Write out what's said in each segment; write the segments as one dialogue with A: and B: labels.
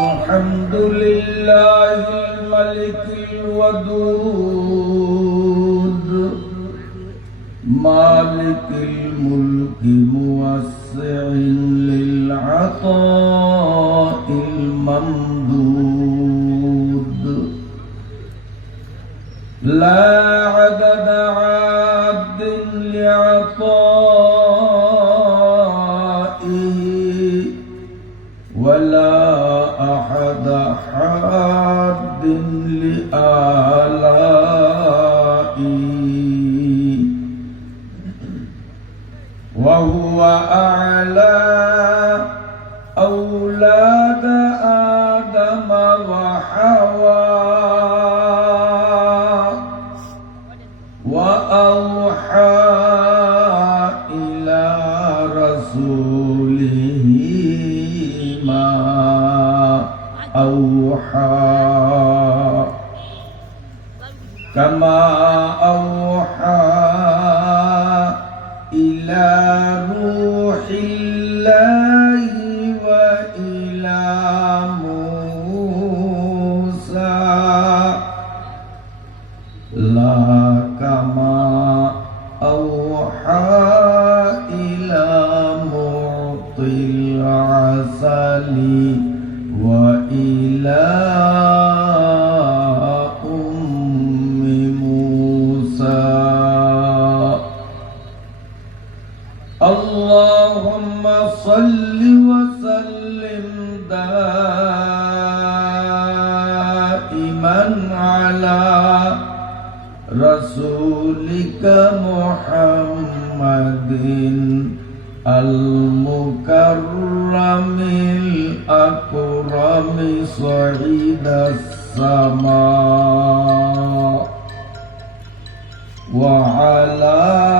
A: الحمد لله الملك الودود مالك الملك موسع للعطاء الممدود. لا عدد uh, اللهم صل وسلم دائما على رسولك محمد المكرم الأكرم صعيد السماء وعلى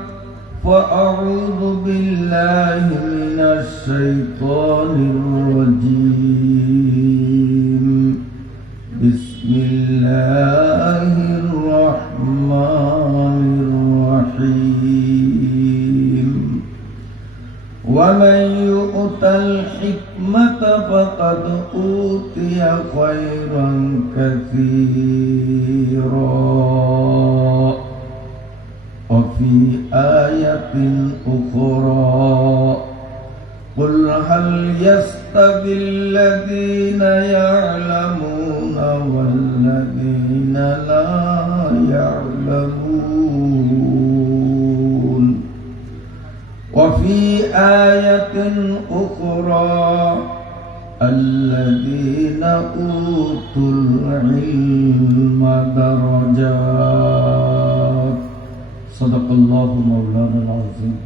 A: فأعوذ بالله من الشيطان الرجيم. بسم الله الرحمن الرحيم. ومن يؤت الحكمة فقد أوتي خيرا كثيرا. وفي آية أخرى قل هل يستوي الذين يعلمون والذين لا يعلمون؟ وفي آية أخرى الذين أوتوا العلم درجات صدق الله مولانا العظيم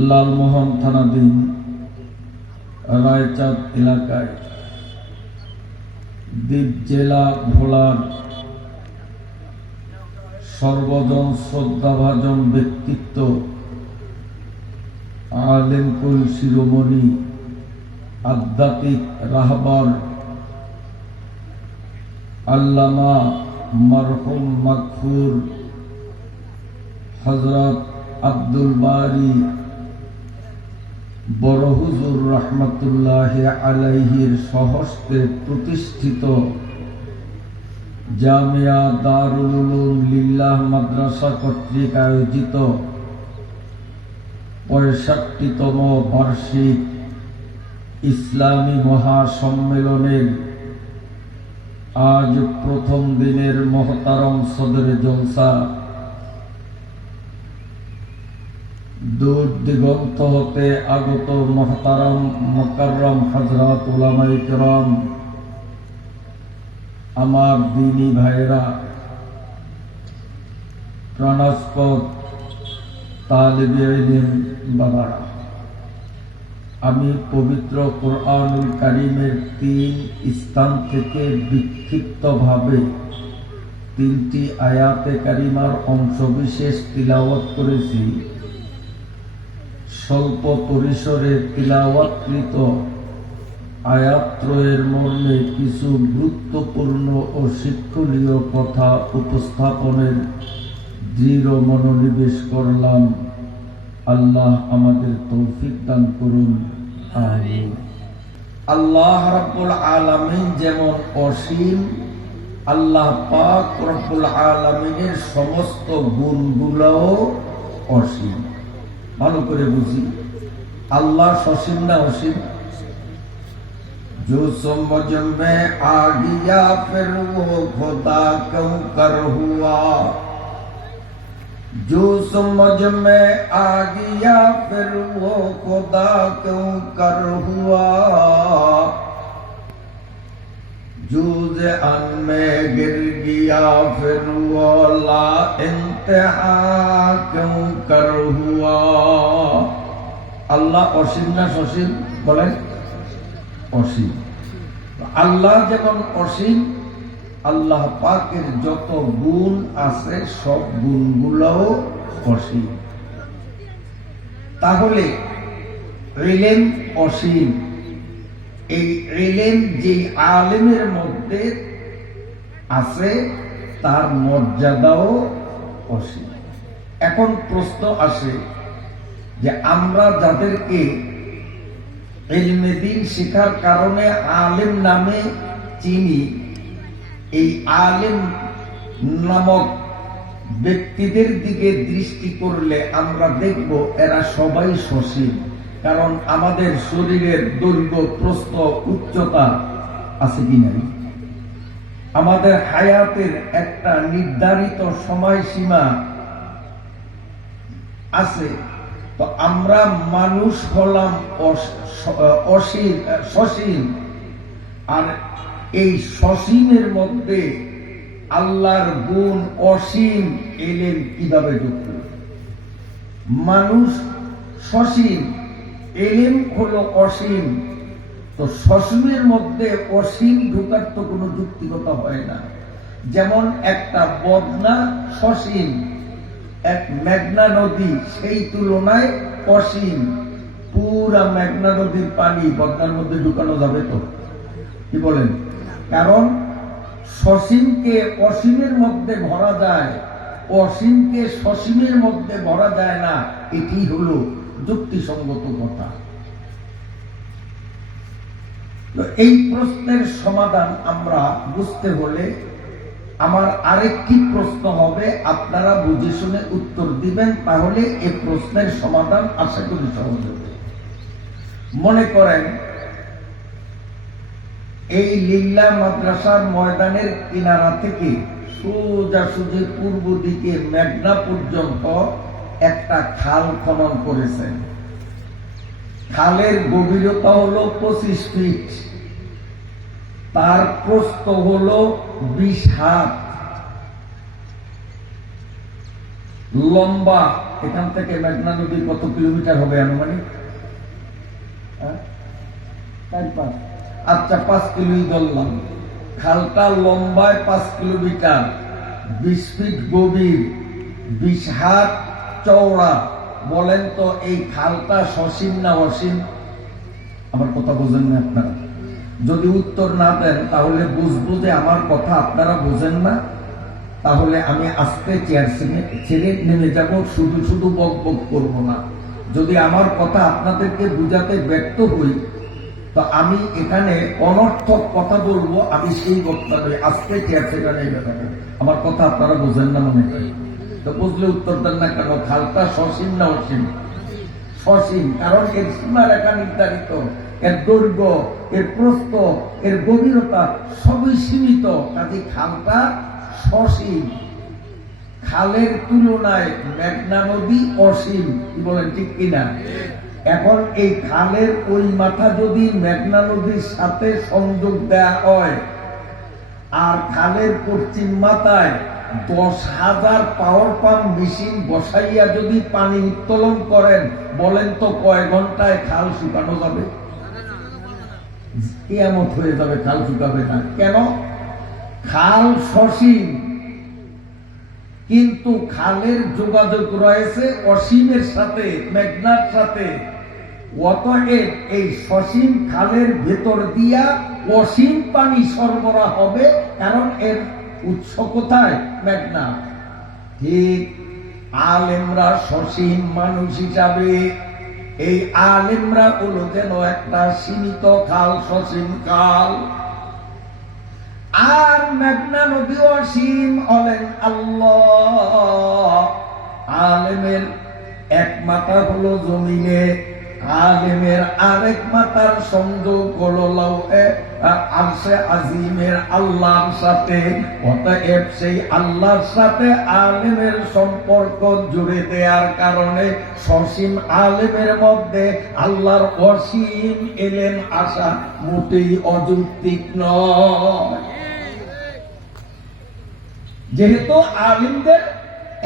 A: Lalmohan থানাধীন রায়চাঁদ এলাকায় দ্বীপ জেলা ভোলার সর্বজন শ্রদ্ধাভাজন ব্যক্তিত্ব আলেমকুল শিরোমণি আধ্যাত্মিক রাহবার আল্লামা মারহুম মাকফুর হজরত আব্দুল বারি বড় হুজুর রহমতুল্লাহ আলাইহির সহস্তে প্রতিষ্ঠিত জামিয়া দারুল লিল্লাহ মাদ্রাসা কর্তৃক আয়োজিত পঁয়ষট্টিতম বার্ষিক ইসলামী মহাসম্মেলনের আজ প্রথম দিনের মহতারম সদরে জলসা। দূর দিগন্ত হতে আগত মহতারম মকাররম হজরত উলামাই কেরাম, আমার দিনী ভাইরা প্রাণাস্পদ তালিবে বাবারা। আমি পবিত্র কোরআনুল কারিমের তিন স্থান থেকে বিক্ষিপ্তভাবে তিনটি আয়াতে কারিমার অংশবিশেষ তিলাওয়াত করেছি। স্বল্প পরিসরে তিলাওয়াতকৃত আয়াত্রয়ের মর্মে কিছু গুরুত্বপূর্ণ ও শিক্ষণীয় কথা উপস্থাপনের দৃঢ় মনোনিবেশ করলাম। আল্লাহ আমাদের তৌফিক দান করুন আমিন আল্লাহ রাব্বুল আলামিন যেমন অসীম আল্লাহ পাক রব্বুল আলামিনের সমস্ত গুণগুলোও অসীম ভালো করে বুঝি আল্লাহ সসীম না অসীম जो समझ में आ गया फिर वो खुदा क्यों कर हुआ जो समझ में आ गया फिर वो खुदा क्यों कर हुआ जो अन में गिर गया फिर वो ला इंतहा क्यों कर हुआ আল্লাহ অসীম না সসীম বলেন অসীম আল্লাহ যেমন অসীম আল্লাহ পাকের যত গুণ আছে, সব গুণগুলোও অসীম। তাহলে রিলেম অসীম। এই রিলেম যে আলেমের মধ্যে আছে, তার মর্যাদাও অসীম। এখন প্রশ্ন আসে যে আমরা যাদেরকে এলমে দিন শেখার কারণে আলেম নামে চিনি এই আলেম নামক ব্যক্তিদের দিকে দৃষ্টি করলে আমরা দেখব এরা সবাই সসীম। কারণ আমাদের শরীরের দৈর্ঘ্য, প্রস্থ, উচ্চতা আছে কি নাই? আমাদের হায়াতের একটা নির্ধারিত সময়সীমা আছে। তো আমরা মানুষ হলাম অসীম, সসীম। আর এই সসীমের মধ্যে আল্লাহর গুণ অসীম এলেন কীভাবে ঢুকল মানুষ সসীম, এলেম হলো অসীম। তো সসীমের মধ্যে অসীম ঢুকার তো কোনো যুক্তিগত হয় না। যেমন একটা বদনা সসীম, এক মেঘনা নদী, সেই তুলনায় অসীম। পুরা মেঘনা নদীর পানি বদনার মধ্যে ঢুকানো যাবে তো? কি বলেন? কারণ সসীমকে অসীমের মধ্যে ভরা যায়, অসীমকে সসীমের মধ্যে ভরা যায় না, এটি হলো যুক্তিসঙ্গত কথা এই প্রশ্নের সমাধান আমরা বুঝতে হলে আমার আরেকটি প্রশ্ন হবে, আপনারা বুঝে শুনে উত্তর দিবেন, তাহলে এ প্রশ্নের সমাধান আশা করি সহজ হবে। মনে করেন এই লিল্লা মাদ্রাসার ময়দানের কিনারা থেকে সোজাসুজি পূর্ব দিকে মেঘনা পর্যন্ত একটা খাল খনন করেছেন খালের গভীরতা হলো পঁচিশ ফিট। তার প্রস্থ হল বিশ হাত। লম্বা। এখান থেকে মেঘনা নদী কত কিলোমিটার হবে আনুমানিক? হ্যাঁ? আচ্ছা পাঁচ কিলো ধরলাম খালটা লম্বায় পাঁচ কিলোমিটার বিশ ফিট গভীর, বিশ হাত চওড়া। বলেন তো, এই খালটা সসীম না অসীম? আমার কথা বোঝেন না আপনারা। যদি উত্তর না দেন, তাহলে বুঝব যে আমার কথা আপনারা বোঝেন না। তাহলে আমি আস্তে চেয়ার ছেড়ে নেমে যাব, শুধু শুধু বক বক করব না। যদি আমার কথা আপনাদেরকে বুঝাতে ব্যক্ত হই তো আমি এখানে অনর্থক কথা বলব, আমি সেই বক্তব্যে আজকে চেয়ার নেমে আমার কথা আপনারা বোঝেন না মনে হয় তো বুঝলে উত্তর দেন না কেন? খালটা সসীম না অসীম? সসীম, কারণ এর সীমারেখা নির্ধারিত। এর দৈর্ঘ্য, এর প্রস্থ, এর গভীরতা সবই সীমিত। কাজে খালটা সসীম। খালের তুলনায় মেঘনা নদী অসীম। কি বলেন, ঠিক কিনা? এখন এই খালের ওই মাথা যদি মেঘনা নদীর সাথে সংযোগ দেয়া হয়, আর খালের পশ্চিম মাথায় দশ হাজার পাওয়ার পাম্প মেশিন বসাইয়া যদি পানি উত্তোলন করেন, বলেন তো কয় ঘন্টায় খাল শুকানো যাবে? কেয়ামত হয়ে যাবে, খাল শুকাবে না। কেন? খাল সসীম। কিন্তু খালের যোগাযোগ রয়েছে অসীমের সাথে, মেঘনার সাথে। অতএব এই সসীম খালের ভেতর দিয়া অসীম পানি সরবরাহ হবে, কারণ এর উৎস কোথায়? মেঘনা। ঠিক আলেমরা সসীম মানুষ হিসাবে, এই আলেমরা হলো যেন একটা সীমিত খাল, সসীম খাল। আর মেঘনা নদী অসীম হলেন আল্লাহ। আলেমের এক মাথা হলো জমিনে আলেমের আরেক মাথার সংযোগ হলো লাউহে আরশে আজিমের আল্লাহর সাথে। অতএব সেই আল্লাহর সাথে আলেমের সম্পর্ক জুড়ে দেওয়ার কারণে সসীম আলেমের মধ্যে আল্লাহর অসীম এলেন আসা মোটেই অযৌক্তিক নয়। যেহেতু আলিমদের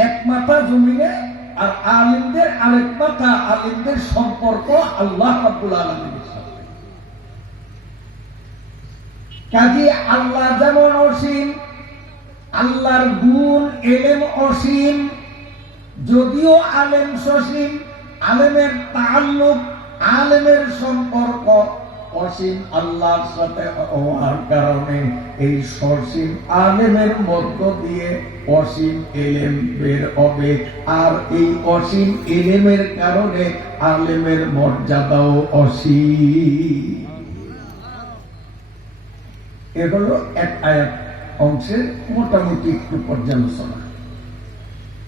A: এক মাথা জমিনে আর আলিমদের আরেক মাথা আলিমদের সম্পর্ক আল্লাহ রাব্বুল আলমীর কাজে আল্লাহ যেমন অসীম, আল্লাহর গুণ, এলেম অসীম, যদিও আলেম সসীম, আলেমের তাল্লুক আলেমের সম্পর্ক অসীম আল্লাহর সাথে হওয়ার কারণে এই সসীম আলেমের মধ্য দিয়ে অসীম এলেম বের হবে আর এই অসীম এলেমের কারণে আলেমের মর্যাদাও অসীম এ হলো এক আয়াত অংশের মোটামুটি একটু পর্যালোচনা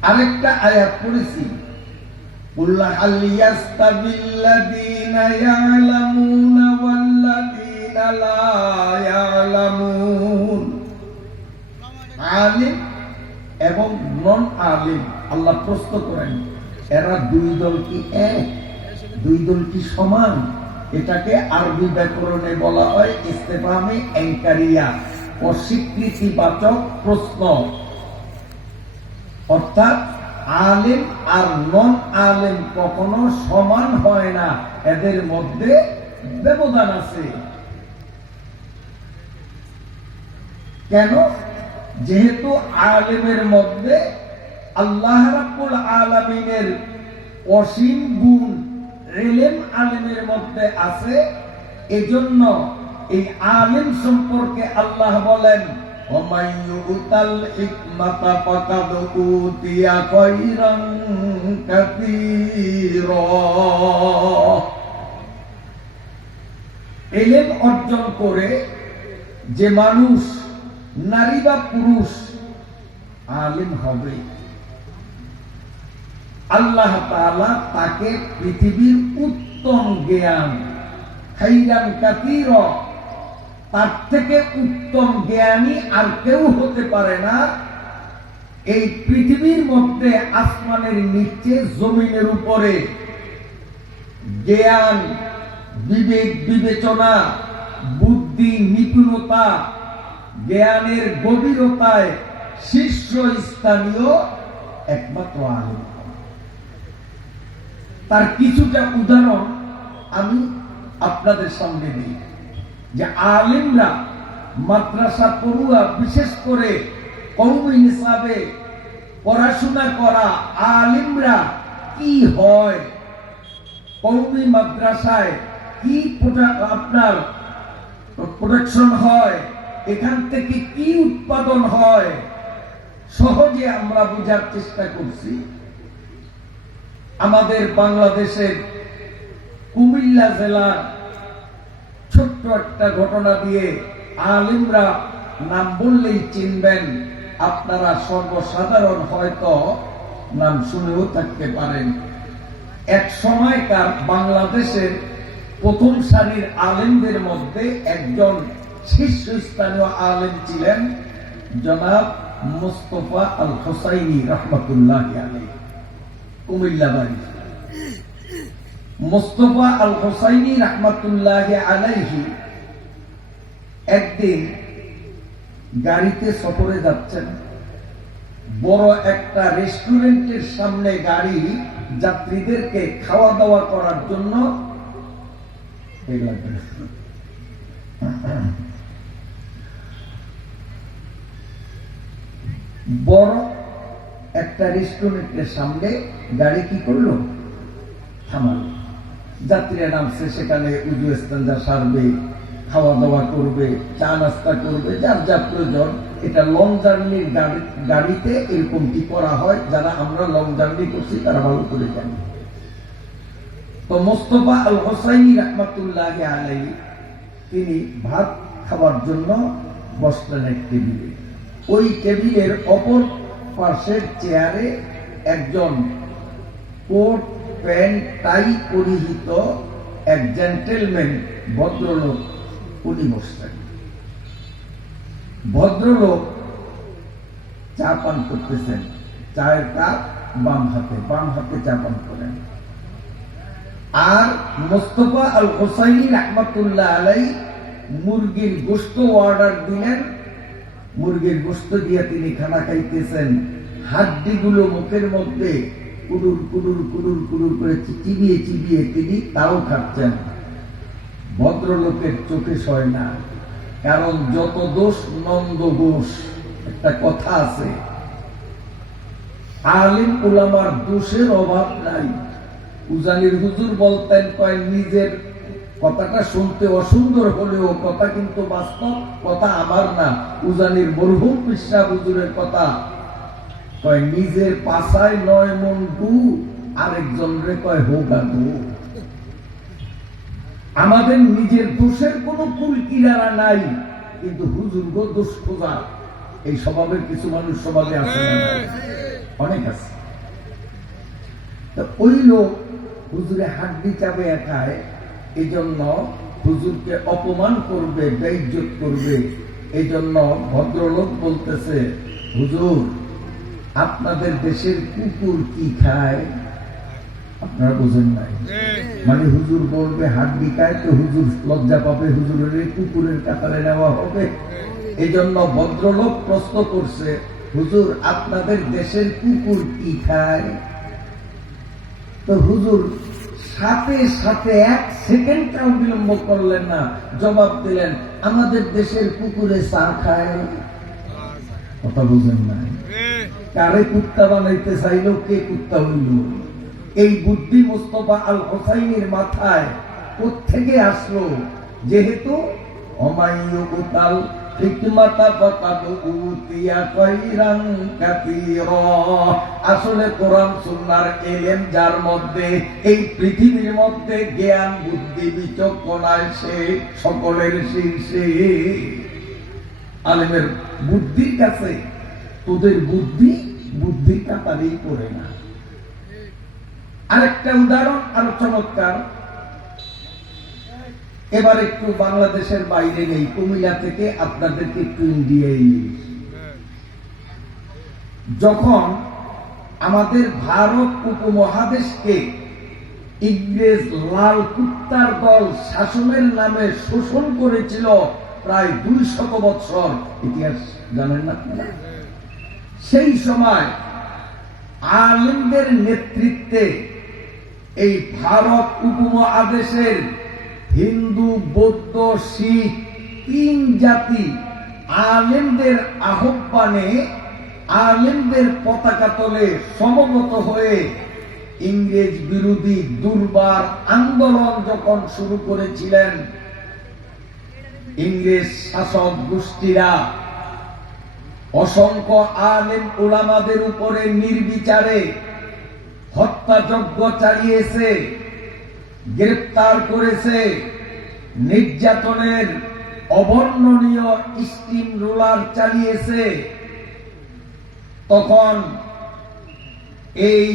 A: আরেকটা আয়াত পড়েছি قل هل يستوي الذين يعلمون والذين لا يعلمون আলিম এবং নন আলিম আল্লাহ প্রশ্ন করেন এরা দুই দল কি এক দুই দল কি সমান এটাকে আরবি ব্যাকরণে বলা হয় ইস্তেফামে এঙ্কারিয়া অস্বীকৃতিবাচক প্রশ্ন অর্থাৎ আলেম আর নন আলেম কখনো সমান হয় না এদের মধ্যে ব্যবধান আছে কেন? যেহেতু আলেমের মধ্যে আল্লাহ রাব্বুল আলামিনের অসীম গুণ রেলেম আলেমের মধ্যে আছে, এজন্য এই আলেম সম্পর্কে আল্লাহ বলেন এলেম অর্জন করে যে মানুষ নারী বা পুরুষ, আলিম হবে। আল্লাহ তাআলা তাকে পৃথিবীর উত্তম জ্ঞান, খাইরান কাতির, তার থেকে উত্তম জ্ঞানী আর কেউ হতে পারে না। এই পৃথিবীর মধ্যে আসমানের নিচে, জমিনের উপরে জ্ঞান, বিবেক বিবেচনা, বুদ্ধি, নিপুণতা জ্ঞানের গভীরতায় শীর্ষ স্থানীয় একমাত্র আলিম। তার কিছুটা উদাহরণ আমি আপনাদের সামনে দিই। যে আলিমরা মাদ্রাসা পড়ুয়া, বিশেষ করে কৌমি হিসাবে পড়াশোনা করা আলিমরা কি হয়? কৌমি মাদ্রাসায় কি আপনার প্রোডাকশন হয়? এখান থেকে কি উৎপাদন হয়? সহজে আমরা বোঝার চেষ্টা করছি। আমাদের বাংলাদেশের কুমিল্লা জেলার ছোট্ট একটা ঘটনা দিয়ে আলিমরা নাম বললেই চিনবেন। আপনারা সর্বসাধারণ হয়তো নাম শুনেও থাকতে পারেন। এক সময়কার বাংলাদেশের প্রথম সারির আলেমদের মধ্যে একজন শীর্ষস্থানীয় আলেম ছিলেন জনাব মুস্তফা আল হোসাইনি রহমতুল্লাহ কুমিল্লা বাড়ি। মুস্তফা আল হোসাইনি রহমতুল্লাহ আলাইহি একদিন গাড়িতে সফরে যাচ্ছেন। বড় একটা রেস্টুরেন্টের সামনে গাড়ি যাত্রীদেরকে খাওয়া দাওয়া করার জন্য এই লাগবে। বড় একটা রেস্টুরেন্টের সামনে গাড়ি কি করল? থামালো যাত্রীরা নামছে, সেখানে উজু স্তাঞ্জা সারবে খাওয়া দাওয়া করবে, চা নাস্তা করবে, যার যা প্রয়োজন। এটা লং জার্নির গাড়ি গাড়িতে এরকমটি করা হয়? যারা আমরা লং জার্নি করছি, তারা ভালো করে জানি। তো মোস্তফা আল হোসাইনি রহমতুল্লাহ আলাই তিনি ভাত খাওয়ার জন্য বসলেন এক টেবিলে। ওই টেবিলের অপর পাশের চেয়ারে একজন কোট, প্যান্ট, টাই পরিহিত এক জেন্টেলম্যান, ভদ্রলোক। উনি বসতেন ভদ্রলোক চা পান করতেছেন। চায়ের কাপ বাম হাতে বাম হাতে চা পান করেন। আর মোস্তফা আল হোসাইন রহমতুল্লাহ আলাই মুরগির গোস্ত অর্ডার দিলেন। মুরগির গোস্ত দিয়ে তিনি খানা খাইতেছেন। হাড্ডিগুলো মুখের মধ্যে কুডুর কুডুর কুডুর কুডুর করে চিবিয়ে চিবিয়ে তিনি তাও খাচ্ছেন। ভদ্রলোকের চোখে সয় না, কারণ যত দোষ নন্দ দোষ, একটা কথা আছে। আলিম উলামার দোষের অভাব নাই। উজানির হুজুর বলতেন, কয়, নিজের কথাটা শুনতে অসুন্দর হলেও কথা কিন্তু বাস্তব, কথা আমার না। উজানির মরহুম কৃষ্ণা হুজুরের কথা। কয়, নিজের পাশায় নয় মন গু আরেকজন রে কয়, হোগা গু আমাদের নিজের দোষের কোনো কুল কিনারা নাই, কিন্তু হুজুর গো দোষ খোঁজা। এই স্বভাবের কিছু মানুষ স্বভাবে আছে অনেক আছে। ওই লোক হুজুরে হাড্ডি চাবে একায় এই জন্য হুজুরকে অপমান করবে বেইজ্জত করবে। এই জন্য ভদ্রলোক বলতেছে হুজুর আপনাদের দেশের কুকুর কি খায়? আপনারা বোঝেন নাই। মানে হুজুর বলবে হাড্ডি খায় তো হুজুর লজ্জা পাবে হুজুরের কুকুরের কাতারে নেওয়া হবে। এই জন্য ভদ্রলোক প্রশ্ন করছে হুজুর আপনাদের দেশের কুকুর কি খায়? তো হুজুর সাথে সাথে এক সেকেন্ডটাও বিলম্ব করলেন না। জবাব দিলেন, আমাদের দেশের কুকুরে চা খায়। কথা বুঝেন না কারে কুত্তা বানাইতে চাইলো, কে কুত্তা হইল? এই বুদ্ধি মুস্তফা আল হোসাইনের মাথায় কোথেকে আসলো? যেহেতু অমাইয়ুতাল হিকমাতা উতিয়া খায়রান কাসীরা আসলে কোরআন সুন্নাহর এলেম যার মধ্যে এই পৃথিবীর মধ্যে জ্ঞান বুদ্ধি বিচক্ষণায় সে সকলের শীর্ষে আলেমের বুদ্ধির কাছে তোদের বুদ্ধি বুদ্ধির কাতারেই করে না আরেকটা উদাহরণ আরও চমৎকার এবার একটু বাংলাদেশের বাইরে নেই কুমিল্লা থেকে আপনাদেরকে একটু ইন্ডিয়ায় যখন আমাদের ভারত উপমহাদেশকে ইংরেজ লাল কুত্তার দল শাসনের নামে শোষণ করেছিল প্রায় দুই শত বৎসর, ইতিহাস জানেন না? সেই সময় আলিমদের নেতৃত্বে এই ভারত উপমহাদেশের হিন্দু বৌদ্ধ, শিখ, তিন জাতি আলেমদের আহ্বানে আলেমদের পতাকা তলে সমবেত হয়ে ইংরেজ বিরোধী দুর্বার আন্দোলন যখন শুরু করেছিলেন, ইংরেজ শাসক গোষ্ঠীরা অসংখ্য আলেম ওলামাদের উপরে নির্বিচারে হত্যাযজ্ঞ চালিয়েছে, গ্রেপ্তার করেছে নির্যাতনের অবর্ণনীয় স্টিম রোলার চালিয়েছে, তখন এই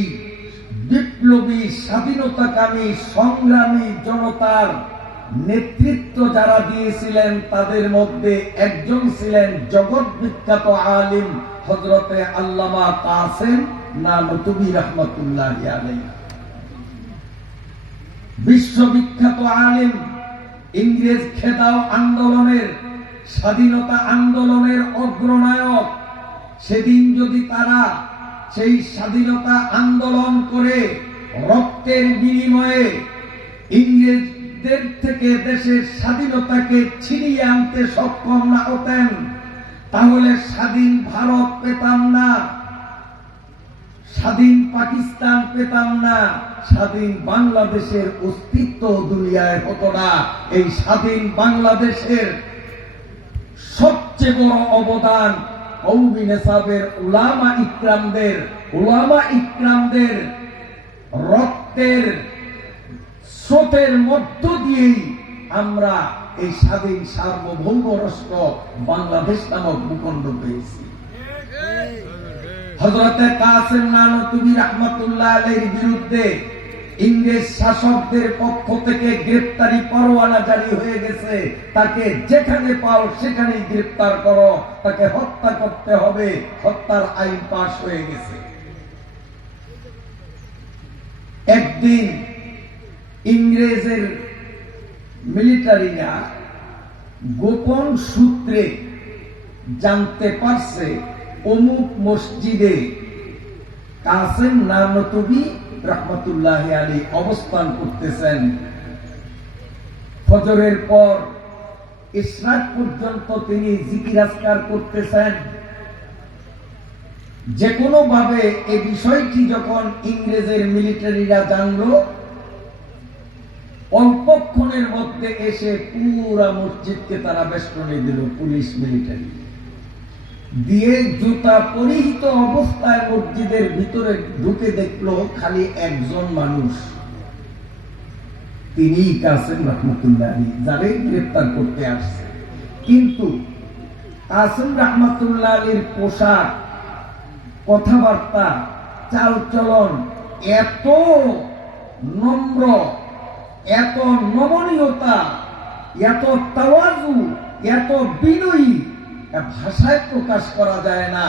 A: বিপ্লবী স্বাধীনতাকামী সংগ্রামী জনতার নেতৃত্ব যারা দিয়েছিলেন, তাদের মধ্যে একজন ছিলেন জগৎ বিখ্যাত আলিম হজরতে আল্লামা কাসেম না নতুবি রহমতুল্লাহ বিশ্ববিখ্যাত আলিম ইংরেজ খেদাও আন্দোলনের, স্বাধীনতা আন্দোলনের অগ্রনায়ক, সেদিন যদি তারা সেই স্বাধীনতা আন্দোলন করে রক্তের বিনিময়ে ইংরেজদের থেকে দেশের স্বাধীনতাকে ছিনিয়ে আনতে সক্ষম না হতেন, তাহলে স্বাধীন ভারত পেতাম না। স্বাধীন পাকিস্তান পেতাম না, স্বাধীন বাংলাদেশের অস্তিত্ব দুনিয়ায় হতো না। এই স্বাধীন বাংলাদেশের সবচেয়ে বড় অবদান উলামা ইকরামদের উলামা ইকরামদের রক্তের স্রোতের মধ্য দিয়েই আমরা এই স্বাধীন সার্বভৌম বাংলাদেশ নামক ভূখণ্ড পেয়েছি। হজরতে কাসেম নানতুবি রহমতুল্লাহ আলীর বিরুদ্ধে ইংরেজ শাসকদের পক্ষ থেকে গ্রেপ্তারি পরোয়ানা জারি হয়ে গেছে। তাকে যেখানে পাও সেখানেই গ্রেপ্তার করো। তাকে হত্যা করতে হবে। হত্যার আইন পাশ হয়ে গেছে। একদিন ইংরেজের মিলিটারিরা গোপন সূত্রে জানতে পারছে অমুক মসজিদে কাসেম নানতবি রহমতুল্লাহ আলী অবস্থান করতেছেন। ফজরের পর ইসরাক পর্যন্ত তিনি জিকিরাজকার করতেছেন। যে কোনো ভাবে এই বিষয়টি যখন ইংরেজের মিলিটারিরা জানলো, অল্পক্ষণের মধ্যে এসে পুরা মসজিদকে তারা বেষ্টনে দিল, পুলিশ মিলিটারি। দিয়ে জুতা পরিহিত অবস্থায় মসজিদের ভিতরে ঢুকে দেখল খালি একজন মানুষ। তিনি কাসেম রহমতুল্লাহ যারে গ্রেপ্তার করতে আসছে। কিন্তু কাসেম রহমতুল্লাহ আলীর পোশাক, কথাবার্তা, চালচলন এত নম্র, এত নমনীয়তা, এত তাওয়াজু, এত বিনয়ী ভাষায় প্রকাশ করা যায় না।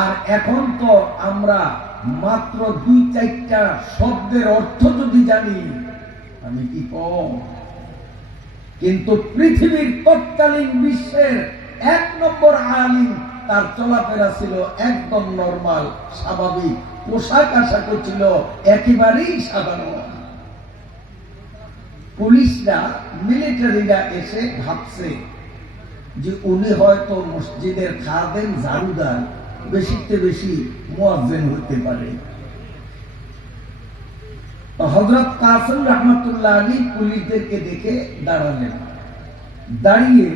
A: আর এখন তো আমরা মাত্র দুই চারটা শব্দের অর্থ যদি জানি, আমি কি কম? কিন্তু পৃথিবীর তৎকালীন বিশ্বের এক নম্বর আলিম, তার চলাফেরা ছিল একদম নর্মাল, স্বাভাবিক। পোশাক আশাক ছিল একেবারেই সাধারণ। পুলিশরা, মিলিটারিরা এসে ভাবছে যে উনি হয়তো মসজিদের খাদেন ঝাড়ুদার বেশিতে বেশি মোয়াজ্জেন হতে পারে। হজরত কাসম রহমতুল্লাহ আলী পুলিশদেরকে দেখে দাঁড়ালেন। দাঁড়িয়ে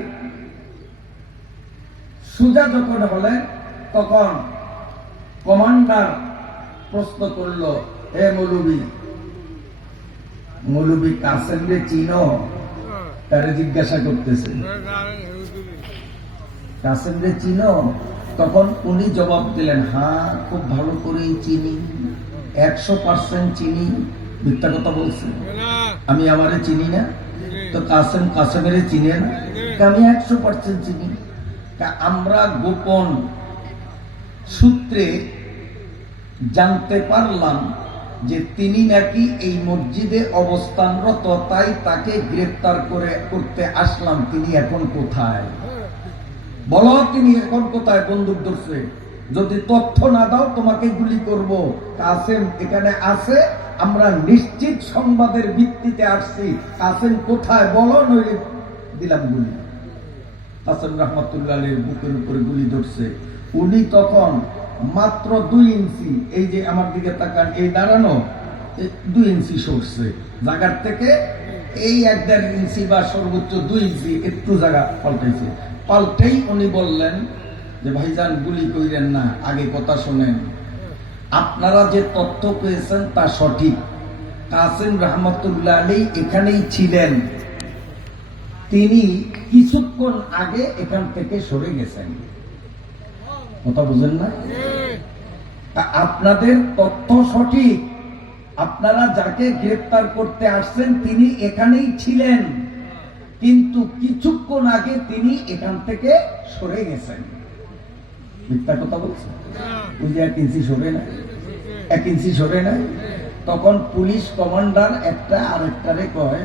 A: সুজা যখন হলেন, তখন কমান্ডার প্রশ্ন করল, হে মৌলবী মৌলবী কাসেম চিনো? তারে জিজ্ঞাসা করতেছে। কাসেম রে চিনো? তখন উনি জবাব দিলেন হ্যাঁ খুব ভালো করেই চিনি। একশো পার্সেন্ট চিনি। মিথ্যা কথা বলছে। আমি আমারে চিনি না? তো কাসেম, কাসেমের চিনে না? আমি একশো পার্সেন্ট চিনি। তা আমরা গোপন সূত্রে জানতে পারলাম যে তিনি নাকি এই মসজিদে অবস্থানরত, তাই তাকে গ্রেপ্তার করে করতে আসলাম। তিনি এখন কোথায়? বলো তিনি এখন কোথায় বন্দুক ধরছে? যদি তথ্য না দাও, তোমাকে গুলি করব। কাসেম, এখানে আছে, আমরা নিশ্চিত সংবাদের ভিত্তিতে আসছি। কাসেম, কোথায়? বলো, নইলে দিলাম গুলি। কাসেম রহমতুল্লাহ বুকের উপরে গুলি ধরছে। উনি তখন মাত্র দুই ইঞ্চি, এই যে আমার দিকে তাকান, এই দাঁড়ানো দুই ইঞ্চি সরছে। জায়গার থেকে এই এক দেড় ইঞ্চি বা সর্বোচ্চ দুই ইঞ্চি একটু জায়গা পাল্টাইছে। পাল্টেই উনি বললেন যে, ভাইজান, গুলি কইরেন না, আগে কথা শোনেন। আপনারা যে তথ্য পেয়েছেন তা সঠিক। কাসিম রহমতুল্লাহ আলী এখানেই ছিলেন। তিনি কিছুক্ষণ আগে এখান থেকে সরে গেছেন। কথা বুঝেন না? আপনাদের তথ্য সঠিক। আপনারা যাকে গ্রেপ্তার করতে আসছেন, তিনি এখানেই ছিলেন। কিন্তু কিছুক্ষণ আগে তিনি এখান থেকে সরে গেছেন। মিথ্যা কথা বলছেন? ওই যে এক ইঞ্চি সরে না? এক ইঞ্চি সরে না? তখন পুলিশ কমান্ডার একটা আরেকটারে কয়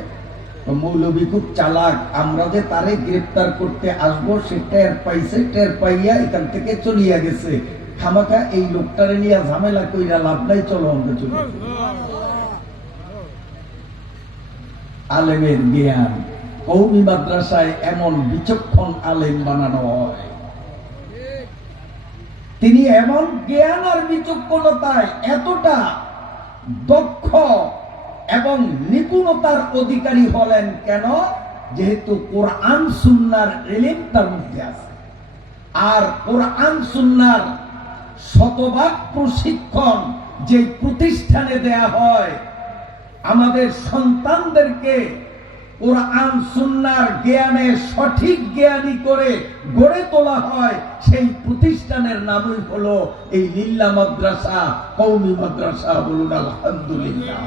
A: মৌলবী খুব চালাক, আমরা যে তারে গ্রেপ্তার করতে আসব, সে টের পাইছে, টের পাইয়া এখান থেকে চলিয়া গেছে। খামাখা, এই লোকটারে নিয়ে ঝামেলা কইরা লাভ নাই, চলো আমরা চলে। আলেমের জ্ঞান। কৌমি মাদ্রাসায় এমন বিচক্ষণ আলেম বানানো হয়। তিনি এমন জ্ঞান আর বিচক্ষণতায় এতটা দক্ষ এবং নিপুণতার অধিকারী হলেন কেন? যেহেতু কোরআন সুন্নার এলিম তার মধ্যে আছে। আর কোরআন সুন্নার শতভাগ প্রশিক্ষণ যে প্রতিষ্ঠানে দেয়া হয়, আমাদের সন্তানদেরকে কোরআন সুন্নার জ্ঞানে সঠিক জ্ঞানী করে গড়ে তোলা হয়, সেই প্রতিষ্ঠানের নামই হলো এই লিল্লা মাদ্রাসা কৌমি মাদ্রাসা বলুন, আলহামদুলিল্লাহ।